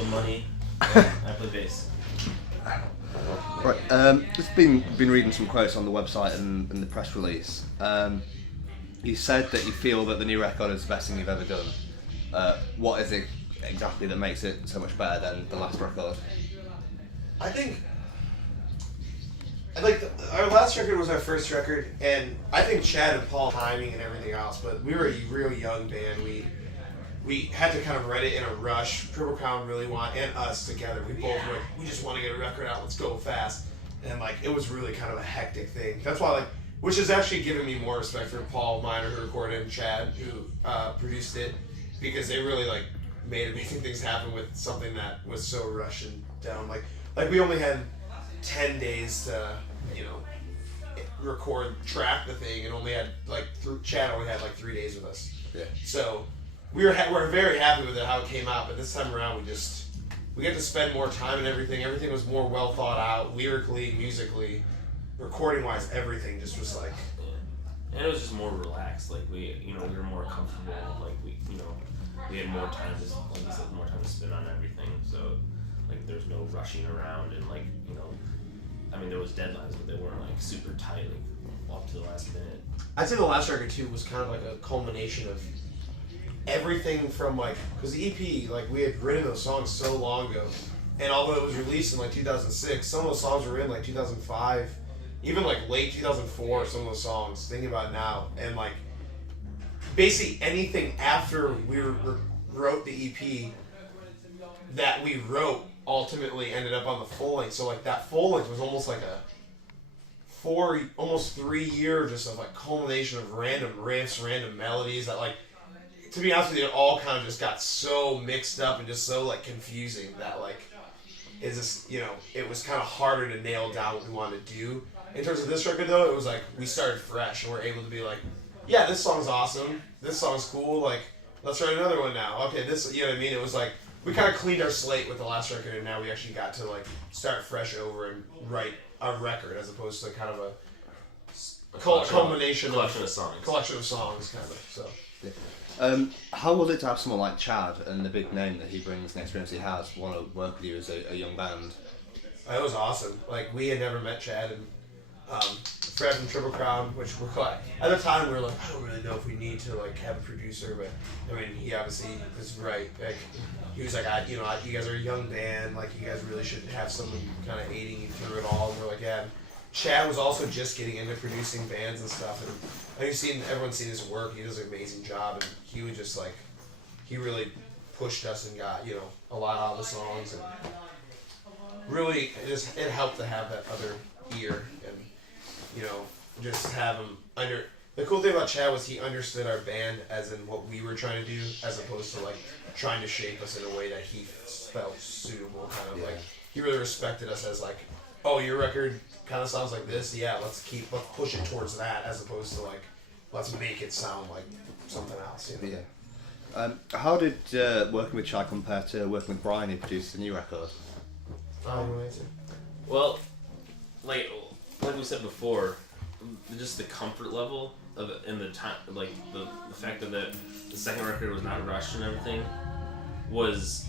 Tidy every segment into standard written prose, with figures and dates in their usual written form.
musical money. I play bass. Right, just been reading some quotes on the website and the press release. You said that you feel that the new record is the best thing you've ever done. What is it exactly that makes it so much better than the last record? I think, like, our last record was our first record, and I think Chad and Paul timing and everything else, but we were a real young band. We had to kind of write it in a rush. Triple Crown really and us together. We both were like, we just want to get a record out. Let's go fast. And like, it was really kind of a hectic thing. That's why, like, which has actually given me more respect for Paul Miner, who recorded it, and Chad, who produced it, because they really like made amazing things happen with something that was so rushed and down. Like we only had 10 days to, track the thing, and only had Chad only had 3 days with us. Yeah. So we're very happy with it, how it came out, but this time around we get to spend more time and everything. Everything was more well thought out, lyrically, musically, recording wise. Everything just was like. And it was just more relaxed. Like we were more comfortable. Like we had more time to, like you said, more time to spend on everything. So like there's no rushing around and I mean there was deadlines, but they weren't like super tight, like up to the last minute. I'd say the last record too was kind of like a culmination of everything from because the EP, we had written those songs so long ago, and although it was released in 2006, some of those songs were written 2005, even late 2004. Some of those songs, thinking about it now, and basically anything after we wrote the EP that we wrote ultimately ended up on the full length. So that full length was almost like a almost 3 year just of culmination of random riffs, random melodies that to be honest with you, it all kind of just got so mixed up and just so confusing that is this, it was kind of harder to nail down what we wanted to do. In terms of this record though, it was we started fresh and we're able to be yeah, this song's awesome, this song's cool, let's write another one now. Okay, this, you know what I mean? It was we kind of cleaned our slate with the last record, and now we actually got to start fresh over and write a record as opposed to kind of a culmination collection of songs. Collection of songs, kind of. So. Yeah. How was it to have someone like Chad and the big name that he brings and the experience he has want to work with you as a young band? It was awesome. We had never met Chad, and Fred from Triple Crown, which we're at the time we were I don't really know if we need to have a producer, but I mean he obviously was right. He was you guys are a young band, you guys really should have someone kind of aiding you through it all. And we're yeah. Chad was also just getting into producing bands and stuff, and I think everyone's seen his work. He does an amazing job, and he was just he really pushed us and got a lot out of the songs, and really it helped to have that other ear and just have him under. The cool thing about Chad was he understood our band as in what we were trying to do, as opposed to trying to shape us in a way that he felt suitable. Kind of he really respected us as oh, your record kind of sounds like this. Yeah, let's push it towards that, as opposed to let's make it sound like something else. Yeah. How did working with Chad compare to working with Brian, who produced the new record? Well, like we said before, just the comfort level of it and the time, the fact that the second record was not rushed and everything was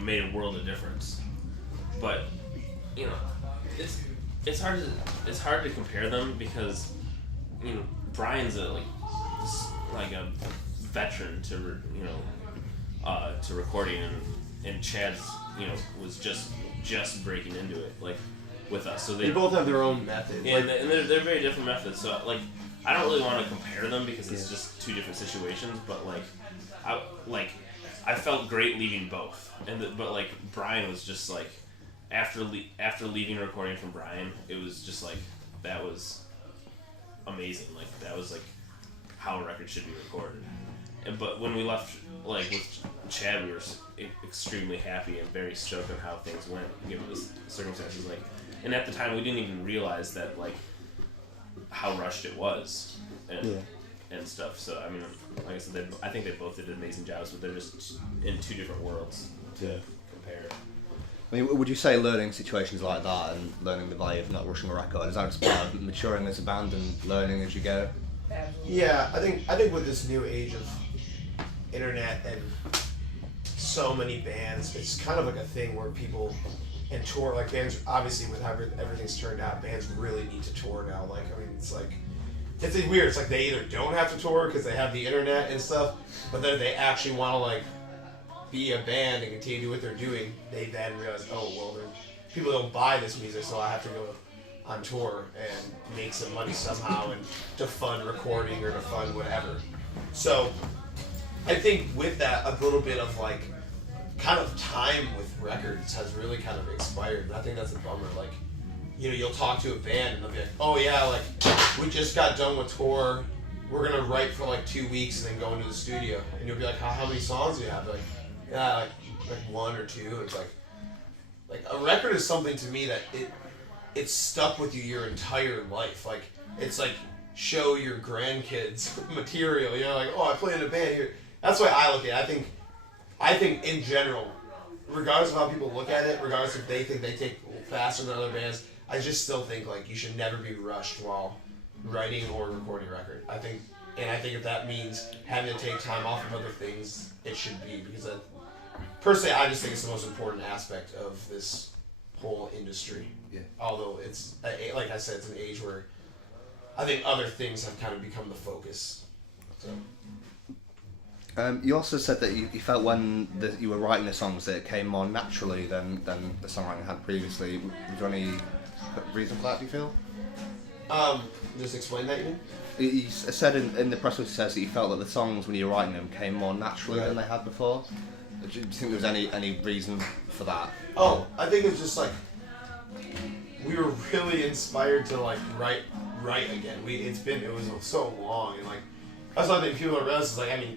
made a world of difference. But it's hard to compare them because Brian's a veteran to recording, and Chad's was just breaking into it with us. So they both have their own method. And they're very different methods. So I don't really want to compare them because it's just two different situations. But I felt great leaving both, but Brian was just after leaving recording from Brian, it was just that was amazing. That was how a record should be recorded. But when we left with Chad, we were extremely happy and very stoked on how things went given the circumstances. And at the time we didn't even realize that how rushed it was and stuff. So I mean, like I said, I think they both did amazing jobs, but they're just in two different worlds to compare. I mean, would you say learning situations like that and learning the value of not rushing a record, is that just part of maturing as a band and learning as you go? Yeah, I think with this new age of internet and so many bands. It's kind of like a thing where people and tour, like bands, obviously with how everything's turned out, bands really need to tour now. Like, I mean, it's weird. It's like they either don't have to tour because they have the internet and stuff, but then if they actually want to like be a band and continue to do what they're doing, they then realize, oh, well, people don't buy this music, so I have to go on tour and make some money somehow and to fund recording or to fund whatever. So I think with that, a little bit of like kind of time with records has really kind of expired, and I think that's a bummer. Like, you know, you'll talk to a band and they'll be like, oh yeah, like we just got done with tour, we're gonna write for like 2 weeks and then go into the studio, and you'll be like, how many songs do you have? They're like, yeah, like 1 or 2. It's like a record is something to me that it's stuck with you your entire life. Like, it's like show your grandkids material, you know, like, oh, I play in a band here. That's the way I look at it. I think in general, regardless of how people look at it, regardless if they think they take faster than other bands, I just still think like you should never be rushed while writing or recording a record. I think if that means having to take time off from other things, it should be, because personally, I just think it's the most important aspect of this whole industry. Yeah. Although it's, like I said, it's an age where I think other things have kind of become the focus. So. You also said that you felt when you were writing the songs that it came more naturally than the songwriting had previously. Was there any reason for that, do you feel? Just explain that, you mean? You said in the press release, says that you felt that the songs when you were writing them came more naturally than they had before. Do you think there was any reason for that? Oh, I think it's just like we were really inspired to like write again. It was so long, and like that's what I think people don't realize is like, I mean,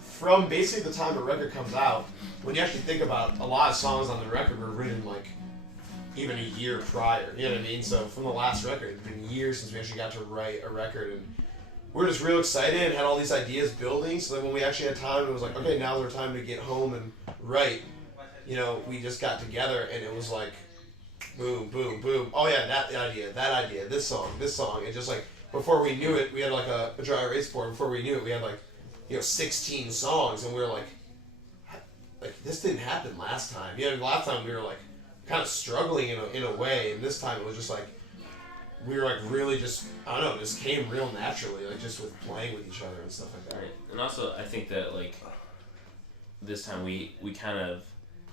from basically the time a record comes out, when you actually think about it, a lot of songs on the record were written like even a year prior. You know what I mean? So from the last record, it's been years since we actually got to write a record, and we're just real excited and had all these ideas building. So that when we actually had time, it was like, okay, now's our time to get home and write. You know, we just got together and it was like, boom, boom, boom. Oh yeah, that idea, this song. And just like before we knew it, we had like a dry erase board. Before we knew it, we had like, 16 songs, and we were like this didn't happen last time. Last time we were like kind of struggling in a way, and this time it was just like we were like really just, I don't know, just came real naturally, like just with playing with each other and stuff like that. Right. And also I think that like this time we kind of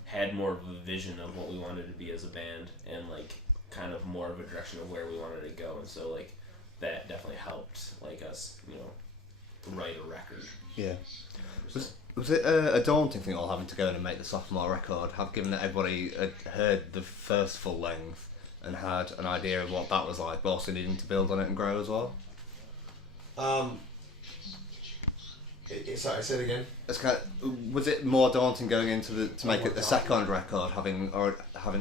had more of a vision of what we wanted to be as a band, and like kind of more of a direction of where we wanted to go, and so like that definitely helped like us, write a record. Yeah. Was it a daunting thing all having to go in and make the sophomore record, given that everybody had heard the first full length and had an idea of what that was like, but also needing to build on it and grow as well? Sorry, say it again. Was it more daunting going into to make it the second record, having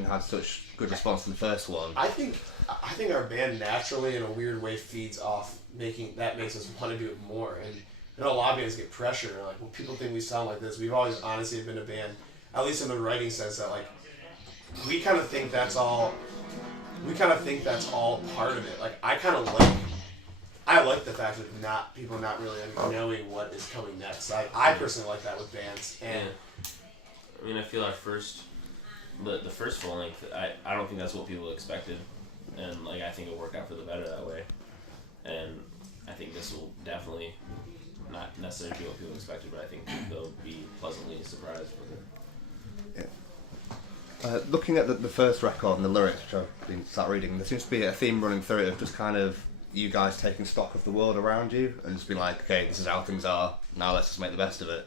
had such good response to the first one? I think our band naturally, in a weird way, feeds off makes us want to do it more. And a lot of bands get pressure. They're like, well, people think we sound like this. We've always honestly been a band, at least in the writing sense, that like we kind of think that's all part of it. Like I like the fact that people not really knowing what is coming next. I personally like that with bands. And I mean, I feel the first full length, I don't think that's what people expected, and like I think it worked out for the better that way. And I think this will definitely not necessarily be what people expected, but I think they'll be pleasantly surprised with it. Yeah. Looking at the first record and the lyrics, which I've been sat reading, there seems to be a theme running through it of just kind of you guys taking stock of the world around you and just being like, okay, this is how things are, now let's just make the best of it.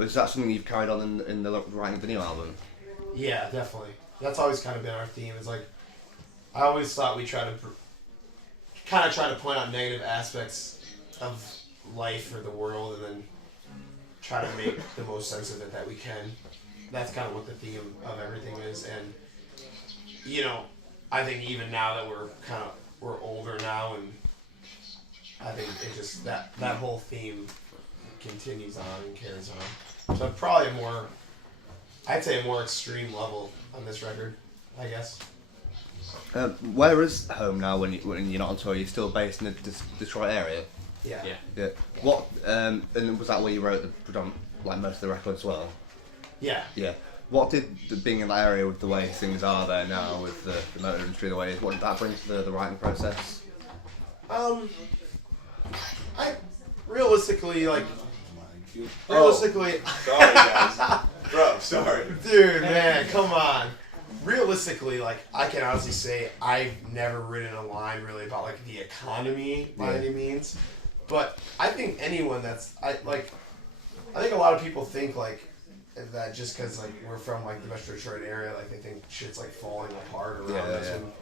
Is that something you've carried on in the writing of the new album? Yeah, definitely. That's always kind of been our theme. It's like, I always thought we try to point out negative aspects of life or the world, and then try to make the most sense of it that we can. That's kind of what the theme of everything is. And I think even now that we're older now, and I think it just that whole theme continues on and carries on. So probably I'd say a more extreme level on this record, I guess. Where is home now when you're not on tour? You're still based in the Detroit area? Yeah. What and was that where you wrote most of the record as well? Yeah. Yeah. What did being in that area with the way things are there now, with the motor industry the way it is, what did that bring to the writing process? I realistically, like, sorry guys. Bro, sorry. Dude, man, come on. Realistically, like, I can honestly say I've never written a line really about, like, the economy by any means. But I think anyone I think a lot of people think, like, that just because, like, we're from, like, the Metro Detroit area, like, they think shit's, like, falling apart around us. Yeah. And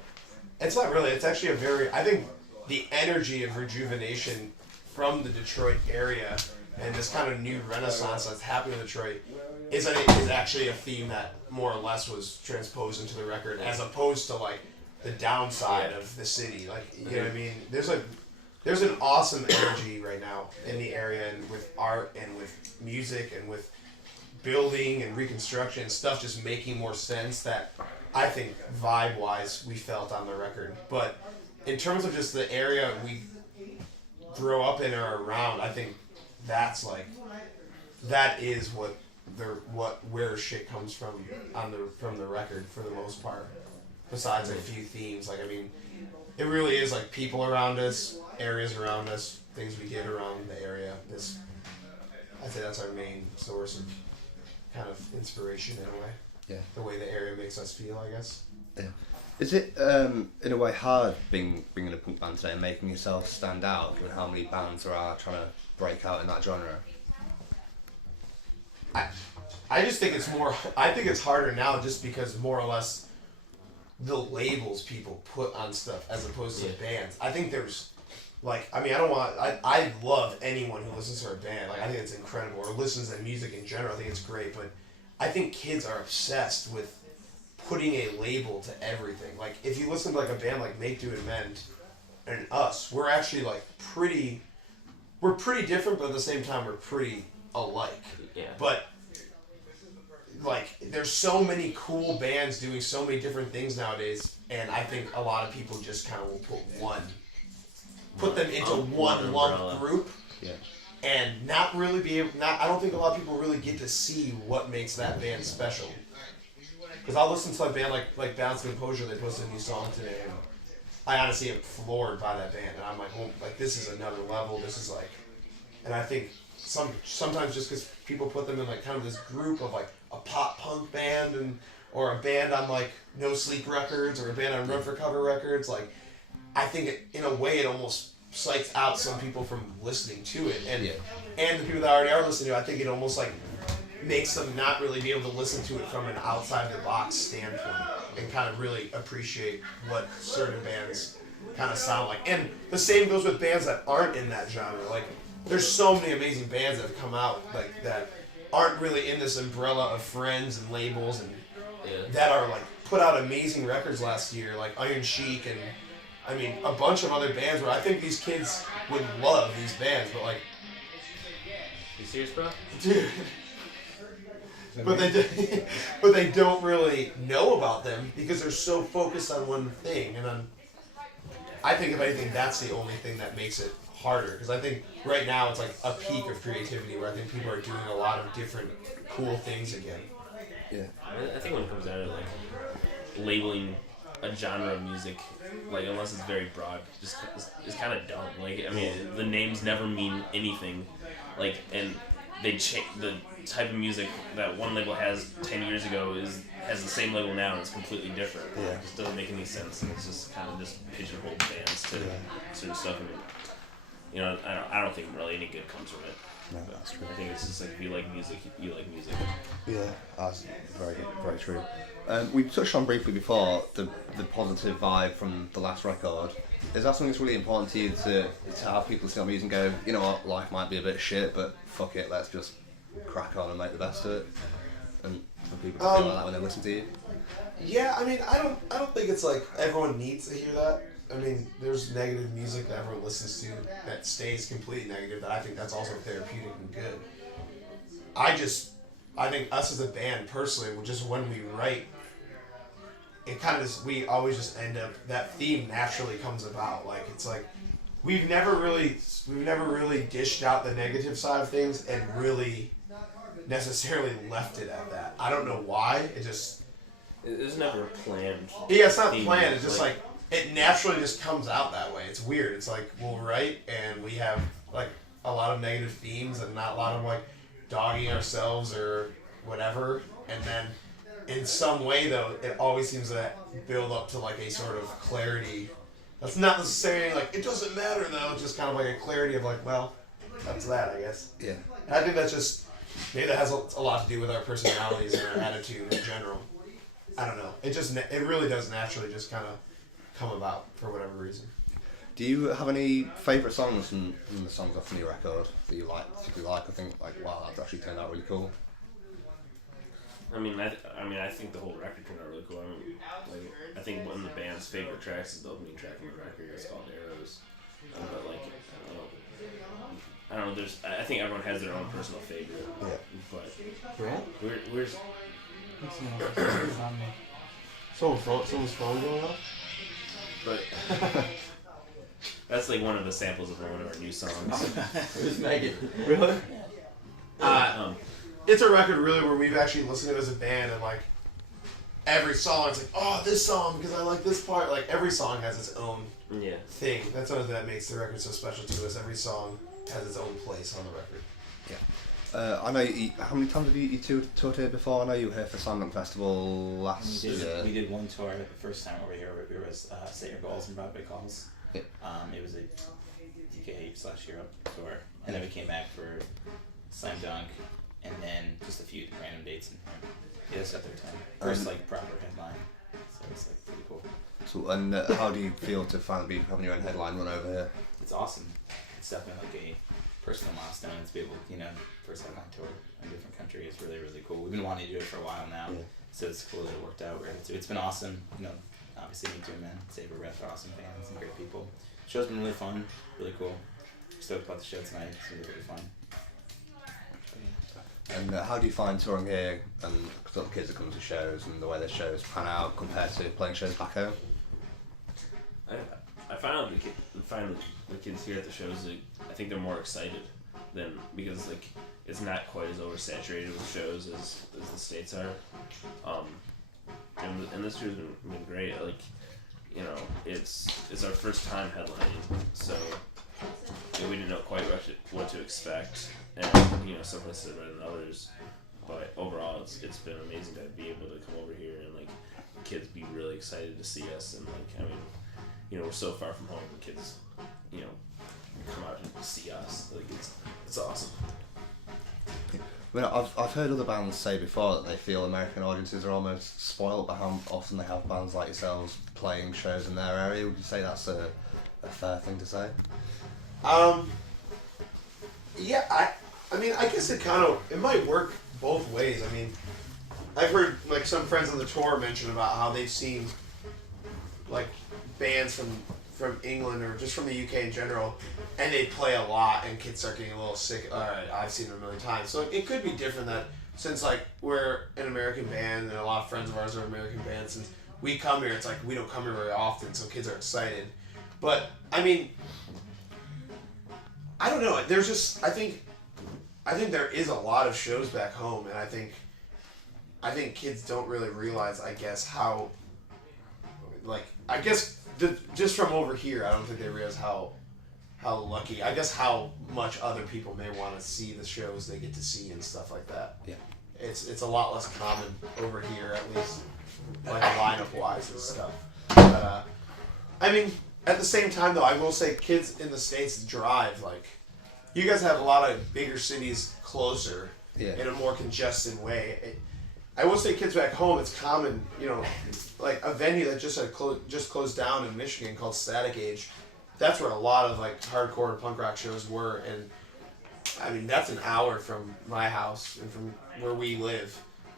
it's not really. It's actually I think the energy of rejuvenation from the Detroit area and this kind of new renaissance that's happening in Detroit is actually a theme that more or less was transposed into the record, as opposed to, like, the downside of the city. Like, you know what I mean? There's an awesome energy right now in the area, and with art and with music and with building and reconstruction and stuff just making more sense that I think vibe-wise we felt on the record. But in terms of just the area we grow up in or around, I think that is where shit comes from the record for the most part. Besides a few themes, like, I mean, it really is like people around us, areas around us, things we get around the area. I'd say that's our main source of kind of inspiration in a way. Yeah. The way the area makes us feel, I guess. Yeah. Is it, in a way, hard being in a punk band today and making yourself stand out, given how many bands there are trying to break out in that genre? I just think it's harder now just because more or less the labels people put on stuff as opposed to bands. I think there's, like, I mean, I love anyone who listens to our band. Like, I think it's incredible, or listens to music in general. I think it's great, but I think kids are obsessed with putting a label to everything. Like, if you listen to, like, a band like Make Do and Mend and us, we're actually, like, we're pretty different, but at the same time we're pretty alike. Yeah. But, like, there's so many cool bands doing so many different things nowadays, and I think a lot of people just kind of will put them into one lump group. Yeah. And not really I don't think a lot of people really get to see what makes that band special. Because I'll listen to a band like Bounce and Composure, they posted a new song today, and I honestly am floored by that band, and I'm like, oh, like, this is another level, this is like, and I think sometimes just because people put them in, like, kind of this group of, like, a pop punk band, or a band on, like, No Sleep Records, or a band on Run for Cover Records, like, I think in a way it almost psychs out some people from listening to it, and the people that already are listening to it, I think it almost, like, makes them not really be able to listen to it from an outside the box standpoint and kind of really appreciate what certain bands kind of sound like. And the same goes with bands that aren't in that genre. Like, there's so many amazing bands that have come out, like, that aren't really in this umbrella of friends and labels, and that are, like, put out amazing records last year, like Iron Chic, and I mean a bunch of other bands where I think these kids would love these bands, but, like, You serious, bro? dude. But they don't really know about them because they're so focused on one thing. And I think, if anything, that's the only thing that makes it harder. Because I think right now it's like a peak of creativity where I think people are doing a lot of different cool things again. Yeah. I think when it comes down to, like, labeling a genre of music, like, unless it's very broad, just is kind of dumb. Like, I mean, the names never mean anything. Like, and they change the type of music that one label has 10 years ago has the same label now, and it's completely different. Yeah. It just doesn't make any sense, and it's just kind of just pigeonholed bands to certain stuff. And, you know, I don't think really any good comes from it. No, that's true. I think it's just like, if you like music, you like music. Yeah, that's very, very true. We touched on briefly before the positive vibe from the last record. Is that something that's really important to you, to have people see on music and go, you know what, life might be a bit shit, but fuck it, let's just crack on and make the best of it? And for people to feel like that when they listen to you? Yeah, I mean, I don't think it's like everyone needs to hear that. I mean, there's negative music that everyone listens to that stays completely negative, that I think that's also therapeutic and good. I think us as a band, personally, just when we write, it kind of we always just end up, that theme naturally comes about. Like, it's like, we've never really dished out the negative side of things and really necessarily left it at that. I don't know why. It was never planned. Yeah, it's not planned. It's just like it naturally just comes out that way. It's weird. It's like we'll write and we have like a lot of negative themes and not a lot of like dogging ourselves or whatever, and then in some way though it always seems to build up to like a sort of clarity that's not necessarily like it doesn't matter though. It's just kind of like a clarity of like, well, that's that, I guess. Yeah. And I think that's just maybe that has a lot to do with our personalities and our attitude in general. I don't know. It really does naturally just kind of come about for whatever reason. Do you have any favourite songs from the songs off the new record that you particularly like? I think like, wow, that's actually turned out really cool. I think the whole record turned out really cool. I think one of the band's favorite tracks is the opening track on the record. It's called Arrows. But like, I don't know. I think everyone has their own personal favorite. Yeah. But where's Someone's phone going off? But that's like one of the samples of one of our new songs. Who's Megan? Really? It's a record really where we've actually listened to it as a band, and like every song it's like, oh, this song because I like this part. Like every song has its own thing. That's something that makes the record so special to us. Every song has its own place on the record. Yeah. I know how many times have you two toured here before? I know you were here for Sandbank Festival last year. We did one tour the first time over here. It was Set Your Goals and Broadway Calls. Yeah. It was a UK/Europe tour, and then we came back for Slam Dunk, and then just a few random dates in here. Yeah, that's at their time. First like proper headline, so it's like pretty cool. So, and how do you feel to finally be having your own headline run over here? It's awesome. It's definitely like a personal milestone to be able, first headline tour in a different country is really, really cool. We've been wanting to do it for a while now, so it's cool that it worked out. It's been awesome. Obviously me too, man. Save a Breath are awesome fans and great people. The show's been really fun, really cool. Stoked about the show tonight. It's gonna be really fun. And how do you find touring here and sort of kids that come to shows and the way the shows pan out compared to playing shows back home? I find the kids here at the shows, I think they're more excited because like it's not quite as oversaturated with shows as the States are. And this year's been great. Like, it's our first time headlining, so we didn't know quite what to expect, and some places are better than others. But overall, it's been amazing to be able to come over here and like kids be really excited to see us, and like we're so far from home, and kids come out and see us. Like it's awesome. I mean, I've heard other bands say before that they feel American audiences are almost spoiled by how often they have bands like yourselves playing shows in their area. Would you say that's a fair thing to say? Yeah, I mean, I guess it might work both ways. I mean, I've heard like some friends on the tour mention about how they've seen like bands from England or just from the UK in general, and they play a lot and kids start getting a little sick. Alright, I've seen them a million times. So it could be different that since like we're an American band and a lot of friends of ours are American bands, since we come here, it's like we don't come here very often, so kids are excited. But I mean, I don't know. There's just I think there is a lot of shows back home, and I think kids don't really realize, I guess, how just from over here, I don't think they realize how lucky, I guess, how much other people may want to see the shows they get to see and stuff like that. Yeah. It's a lot less common over here, at least, like lineup wise and stuff. But I mean, at the same time though, I will say kids in the States drive, like, you guys have a lot of bigger cities closer in a more congested way. I will say kids back home, it's common, like a venue that just closed down in Michigan called Static Age. That's where a lot of like hardcore and punk rock shows were, and I mean that's an hour from my house and from where we live,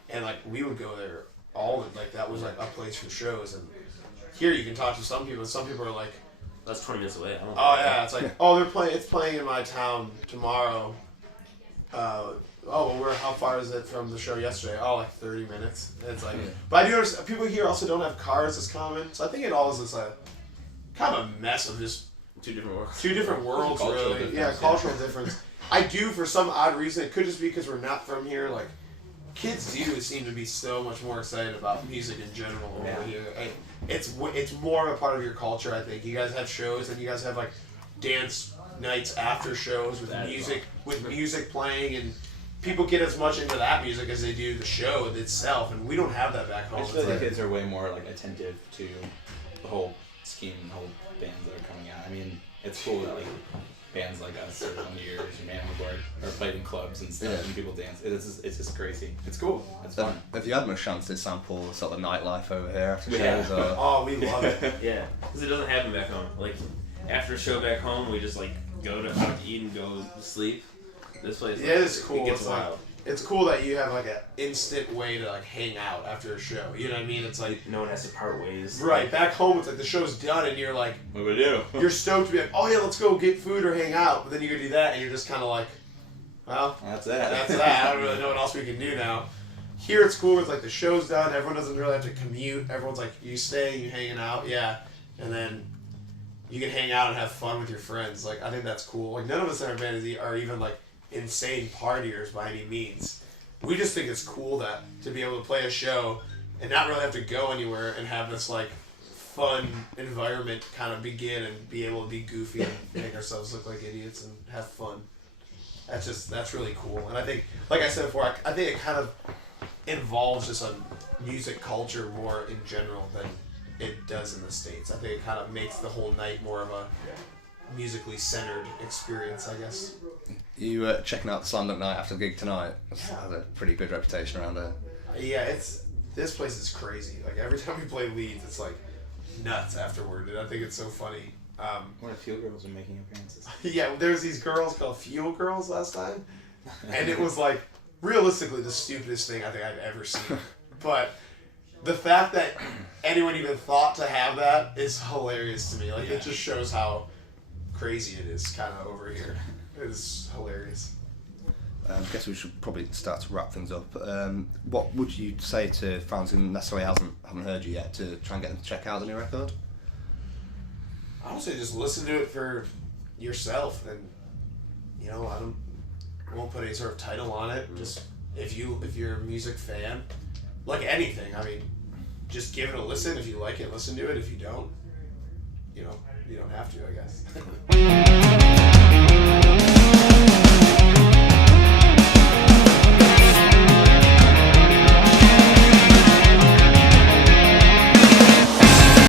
and like we would go there like that was like a place for shows. And here you can talk to some people, and some people are like, that's 20 minutes away. I don't know. Oh yeah, it's like it's playing in my town tomorrow. How far is it from the show yesterday? Oh, like 30 minutes. And it's like, but I do understand, people here also don't have cars as common, so I think it all is this kind of a mess of just two different worlds. Two different worlds, Cultural really. difference, Yeah, cultural difference. I do, for some odd reason, it could just be because we're not from here, like, kids do seem to be so much more excited about music in general over here. It's more of a part of your culture, I think. You guys have shows, and you guys have, like, dance nights after shows with music playing, and people get as much into that music as they do the show itself, and we don't have that back home. I just feel like the kids are way more like attentive to the whole scheme, the whole bands that are coming out. I mean, it's cool that like bands like us or One Years or Man Overboard are played in clubs and stuff, and people dance. It's just crazy. It's cool. It's fun. Have you had much chance to sample sort of nightlife over here after Yeah. shows? Or? Oh, we love it. Yeah, because it doesn't happen back home. Like after a show back home, we just like go out to eat and go to sleep. This place, Yeah, it's cool. It gets It's wild. like, it's cool that you have like an instant way to like hang out after a show. You know what I mean? It's like No one has to part ways. right back home. It's like the show's done, and you're like, What do we do? you're stoked to be like, oh yeah, let's go get food or hang out. But then you go do that, and you're just kind of like, well, That's that. that's that. I don't really know what else we can do now. Here it's cool. It's like the show's done. Everyone doesn't really have to commute. Everyone's like, you stay, you hanging out, yeah, and then you can hang out and have fun with your friends. Like I think that's cool. Like none of us in our band are even like insane partiers by any means. We just think it's cool that to be able to play a show and not really have to go anywhere and have this like fun environment kind of begin and be able to be goofy and make ourselves look like idiots and have fun. That's really cool. And I think, like I said before, I think it kind of involves just a music culture more in general than it does in the States. I think it kind of makes the whole night more of a musically centered experience, I guess. You checking out the Slam Dunk Night after the gig tonight? It has a pretty good reputation around here. Yeah, this place is crazy. Like every time we play Leeds, it's like nuts afterward, and I think it's so funny. What if Fuel Girls are making appearances? Yeah, there's these girls called Fuel Girls last time, and it was like realistically the stupidest thing I think I've ever seen. But the fact that anyone even thought to have that is hilarious to me. Like it just shows how crazy it is kind of over here. It is hilarious. I guess we should probably start to wrap things up. What would you say to fans who necessarily haven't heard you yet to try and get them to check out the new record? I would say just listen to it for yourself, and you know won't put any sort of title on it. Just if you're a music fan, like anything, I mean, just give it a listen. If you like it, listen to it. If you don't, you don't have to, I guess.